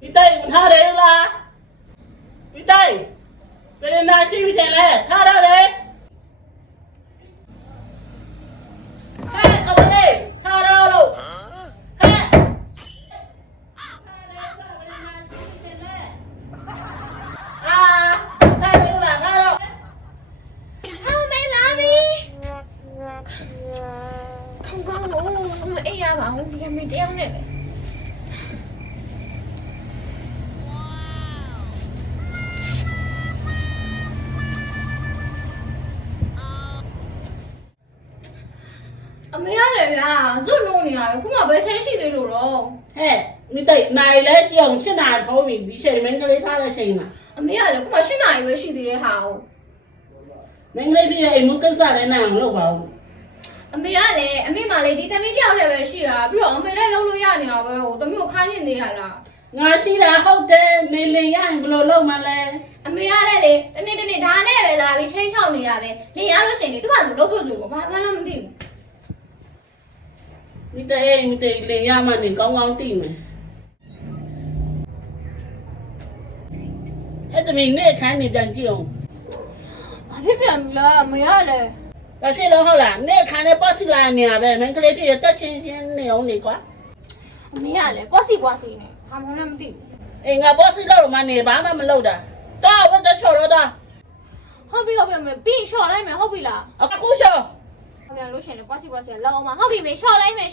ဒီတိုင်ထားတယ်လားဒီတိုင်ဘယ်နာချိပြီတယ်လဲထားရတယ်ဟဲ့ကမလေးထားရလို့ဟဲ့အာထားတယ်လားထားတော့ 好没拉比，刚刚我哎呀嘛，我也没这样的。အမေရတယ်ဗျာဇွတ်လုံးနေရတယ်ခုမှပဲချင်းရှိသေးလို့တော့ ဟဲ့ဒီတိုင်နိုင်လဲကြောင်ရှင်းတာထိုးပြီဒီချိန်မင်းကလေးထားတဲ့ချိန်မှာ အမေရတယ်ခုမှ8နာရီပဲရှိသေးတဲ့ဟာကို မင်းကလေးပြည့်အိမ်မကိစ္စလည်းနိုင်အောင်လုပ်ပါဦး အမေကလည်းအမေမှလေဒီသမီးတယောက်တည်းပဲရှိတာပြီးတော့အမေလည်းလုံးလို့ရနေတာပဲဟိုသမီးကိုခိုင်းနေသေးရလား ငါရှိတာဟုတ်တယ်နေလင်ရရင်ဘယ်လိုလုပ်မှလဲ အမေကလည်းလေတနေ့ဒါနဲ့ပဲလာပြီးချင်းချောက်နေရပဲလင်ရလို့ရှိရင်လေသူကသူလုပ်ဖို့ဆိုဘာမှလည်းမသိဘူး ဒီတဲ့အိမ်တဲ့လင်ရမှနေကောင်းကောင်းသိမယ်အဲ့တမင်းနဲ့ခိုင်းနေပြန်ကြည့်အောင် ဘာဖြစ်ပြန်ပြီလဲအမေကလည်း ဒါရှိတော့ဟုတ်လားနဲ့ခိုင်းနေပတ်စီလာနေရပဲမင်းကလေးပြည့်တက်ချင်းချင်းနေအောင်နေကွာ အမေကလည်းပွားစီနေဘာမှလည်းမသိဘူး အိမ်ကပတ်စီလို့မှနေဘာမှမလုပ်တာတော့ဘယ်တော့ချော်တော့တာ ဟုတ်ပြီအမေပြီးရှော့လိုက်မယ်ဟုတ်ပြီလား အခုချော် ပြန်လို့ရှိရင်ပွားစီလောက်အောင်မဟုတ်ပြီမေရှော့လိုက်မယ် အဲ့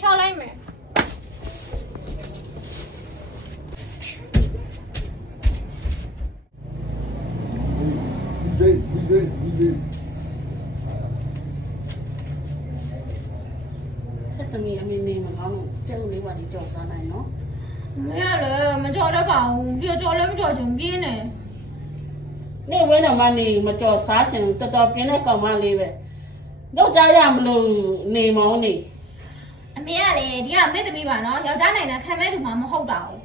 တမင်းအမေနေမကောင်းလို့ကျုပ်လေးပါဒီကြော်စားနိုင်နော် အမေကလည်းမကြော်တတ်ပါဘူးပြီးတော့ကြော်လည်းမကြော်ချင်ပြင်းနေ နေဝင်းတော့မနေမကြော်စားချင်တော်တော်ပြင်းတဲ့ကောင်မလေးပဲတော့ကြားရမလို့နေမောင်းနေ အမေကလည်းဒီကမင်းသမီးပါနော်ယောက်ျားနိုင်တာခံမဲ့သူမှမဟုတ်တာဘူး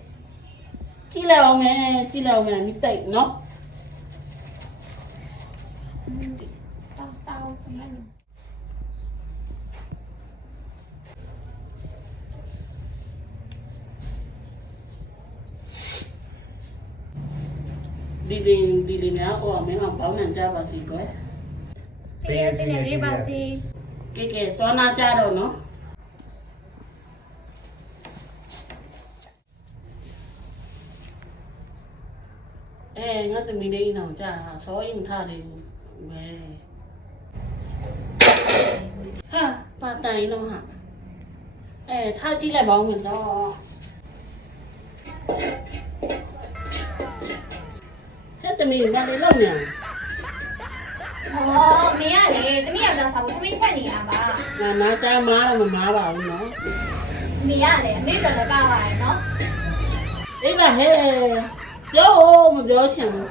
ကြည့်လိုက်အောင်မယ်ကြည့်လိုက်အောင်မယ်မိတိတ်နော် တောင်းနေ ဒီလီများအော်မင်းအောင်ပေါင်းနိုင်ကြပါစေကွယ် ပြည့်စင်နေပါစီ ကဲတော်နာကြတော့နော်ငါသမီးလေးအောင်ကြာစောရင်ထားတယ်မဲဟာပါတိုင်တော့ဟာထားကြည့်လိုက်ပါဦးမယ်တော့ဟဲ့သမီးဘာလဲလောက်နေ ဟောမင်းကလေတမီးယောက်ျားစားဖို့တမီးချက်နေရပါ နာကြမားတော့မမားပါဘူးနော် မင်းကလေအမေတော်လည်းပါပါတယ်နော် အေးပါဟဲ့ပြောမပြောချင်ဘူး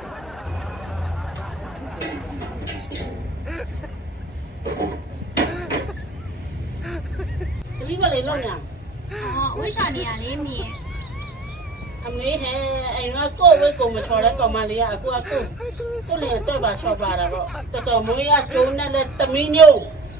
ဒီဘာလဲလောက်နေ ဟောဝိရှာနေရလေမင်း အမေဟဲ့အိမ်ကကိုယ်ဝဲကိုမချော်တဲ့ကောင်မလေးကအခုကိုလည်းတော့ပါချော်ပါတာပေါ့တော်တော်မွေးရကျိုးနဲ့လက်သမီးမျိုး